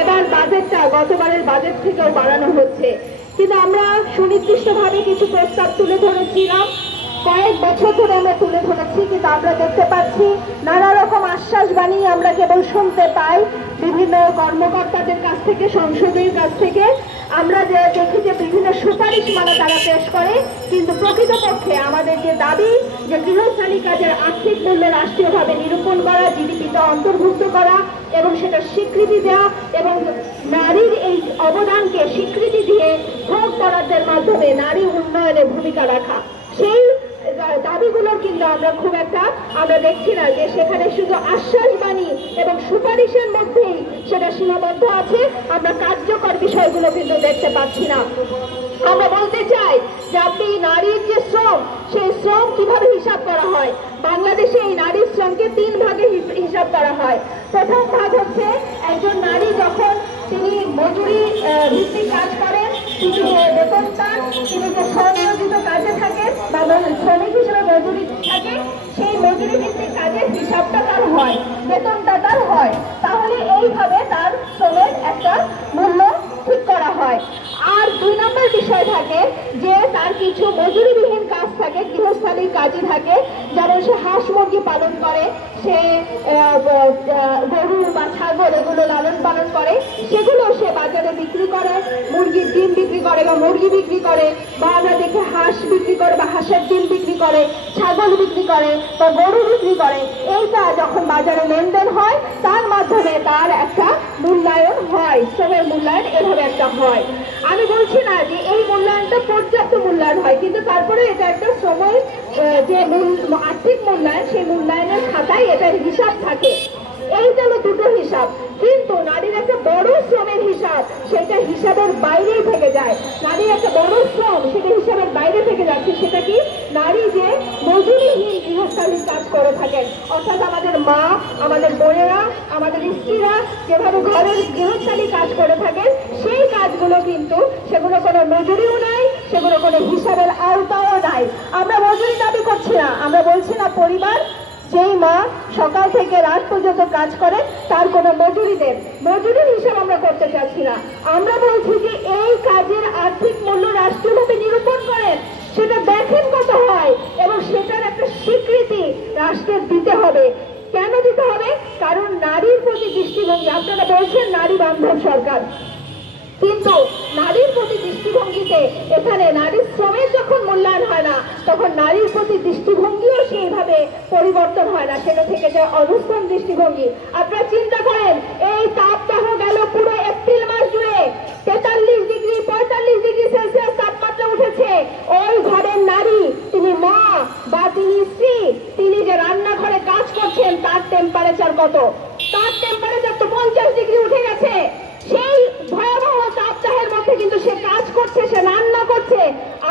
এবার বাজেটটা গতবারের বাজেট থেকেও বাড়ানো হচ্ছে। কিন্তু আমরা সুনির্দিষ্টভাবে কিছু প্রস্তাব তুলে ধরেছিলাম, কয়েক বছর ধরে আমরা তুলে ধরেছি, কিন্তু আমরা দেখতে পাচ্ছি নানা রকম আশ্বাস বাণী আমরা কেবল শুনতে পাই বিভিন্ন কর্মকর্তাদের কাছ থেকে, সংসদের কাছ থেকে। আমরা যে দেখি যে বিভিন্ন সুপারিশমালা তারা পেশ করে, কিন্তু প্রকৃতপক্ষে আমাদের যে দাবি যে গৃহস্থালী কাজের আর্থিক মূল্য রাষ্ট্রীয়ভাবে নিরূপণ করা, জিডিপিতে অন্তর্ভুক্ত করা এবং সেটা স্বীকৃতি দেওয়া এবং নারীর এই অবদানকে স্বীকৃতি দিয়ে ভোগ বরাদ্দের মাধ্যমে নারী উন্নয়নে ভূমিকা রাখা, সেই দাবিগুলোর কিন্তু আমরা খুব একটা দেখছি না যে সেখানে শুধু আশ্বাস বাণী এবং সুপারিশের মধ্যেই সেটা সীমাবদ্ধ আছে। আমরা কার্যকর বিষয়গুলো কিন্তু দেখতে পাচ্ছি না। আমরা বলতে চাই যে আপনি নারীর যে শ্রম, সেই শ্রম কিভাবে হিসাব করা হয়। বাংলাদেশে এই নারীর শ্রমকে 3 ভাগে হিসাব করা হয়। প্রথম ভাগ হচ্ছে একজন নারী যখন তিনি মজুরি ভিত্তিক কাজ করেন, তিনি যে বেতন পান, তিনি যে স্বনিয়োজিত কাজে থাকে বা শ্রমিক হিসেবে মজুরি থাকে, সেই মজুরি ভিত্তিক কাজের হিসাবটা তার হয়, বেতনটা তার হয়। তাহলে এইভাবে তার শ্রমের একটা মূল্য ঠিক করা হয়। আর 2 নম্বর বিষয় থাকে যে তার কিছু মজুরিবিহীন কাজ থাকে, গৃহস্থালীর কাজই থাকে, যেমন সে হাঁস মুরগি পালন করে, সে গরু বা ছাগল এগুলো লালন পালন করে, সেগুলো সে বাজারে বিক্রি করে, মুরগির ডিম বিক্রি করে বা মুরগি বিক্রি করে, বা আমরা দেখি হাঁস বিক্রি করে বা হাঁসের ডিম বিক্রি করে, ছাগল বিক্রি করে বা গরু বিক্রি করে। এইটা যখন বাজারে লেনদেন হয় তার মাধ্যমে তার একটা মূল্যায়ন হয়, শ্রমের মূল্যায়ন এভাবে একটা হয়। আমি বলছি না যে এই মূল্যায়নটা পর্যাপ্ত মূল্যায়ন হয়, কিন্তু তারপরে এটা একটা সময় যে আর্থিক মূল্যায়ন, সেই মূল্যায়নের খাতায় এটার হিসাব থাকে। এই গেল 2টো হিসাব। কিন্তু নারীর একটা বড় শ্রমের হিসাব, সেটা হিসাবের বাইরেই থেকে যায়। নারীর একটা বড় শ্রম সেটা হিসাবের বাইরে থেকে যাচ্ছে। সেটা কি? নারী যে মজুরিহীন গৃহস্থালীর কাজ করে থাকেন, অর্থাৎ আমাদের মা, আমাদের বোনেরা, আমাদের স্ত্রীরা যেভাবে ঘরের গৃহস্থালী কাজ করে থাকেন, সেই কাজগুলো কিন্তু সেগুলো কোনো মজুরিও নাই, সেগুলো কোনো হিসাবের আওতাও নাই। আমরা মজুরি দাবি করছি না, আমরা বলছি না পরিবার যেই মা সকাল থেকে রাত পর্যন্ত কাজ করে তার কোনো মজুরি দেন, মজুরির হিসাব আমরা করতে চাচ্ছি না। আমরা বলছি যে এই কাজের আর্থিক মূল্য রাষ্ট্রীয়ভাবে নিরূপণ করেন, সেটা দেখেন কত হয় এবং সেটার একটা স্বীকৃতি রাষ্ট্রের দিতে হবে। কেন দিতে হবে? কারণ নারীর প্রতি দৃষ্টিভঙ্গি, আপনারা বলছেন নারী বান্ধব সরকার, কিন্তু নারীর প্রতি দৃষ্টিভঙ্গিতে এখানে নারীর শ্রমের যখন মূল্যায়ন হয় না, তখন নারীর প্রতি দৃষ্টিভঙ্গিও সেইভাবে পরিবর্তন হয় না, সেটা থেকে যায় অধস্তন দৃষ্টিভঙ্গি। আপনারা চিন্তা করেন, এই তাপদাহ গেল পুরো এপ্রিল মাস জুড়ে 43 ডিগ্রি 45 ডিগ্রি সেলসিয়াস তাপমাত্রা উঠেছে। ওই ঘরের নারী, তিনি মা বা তিনি স্ত্রী, তিনি যে রান্নাঘরে কাজ করছেন তার টেম্পারেচার কত? তার টেম্পারেচার তো 50 ডিগ্রি উঠে গেছে। সেই ভয়াবহ তাপদাহের মধ্যে কিন্তু সে কাজ করছে, সে রান্না করছে,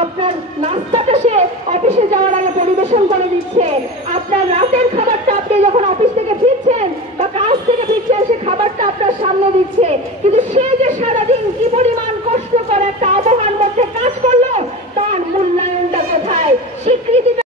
আপনার নাস্তাটা সে অফিসে যাওয়ার আগে পরিবেশন করে দিচ্ছে, আপনার রাতের খাবারটা আপনি যখন অফিস থেকে ফিরছেন বা কাজ থেকে ফিরছেন সে খাবারটা আপনার সামনে দিচ্ছে। কিন্তু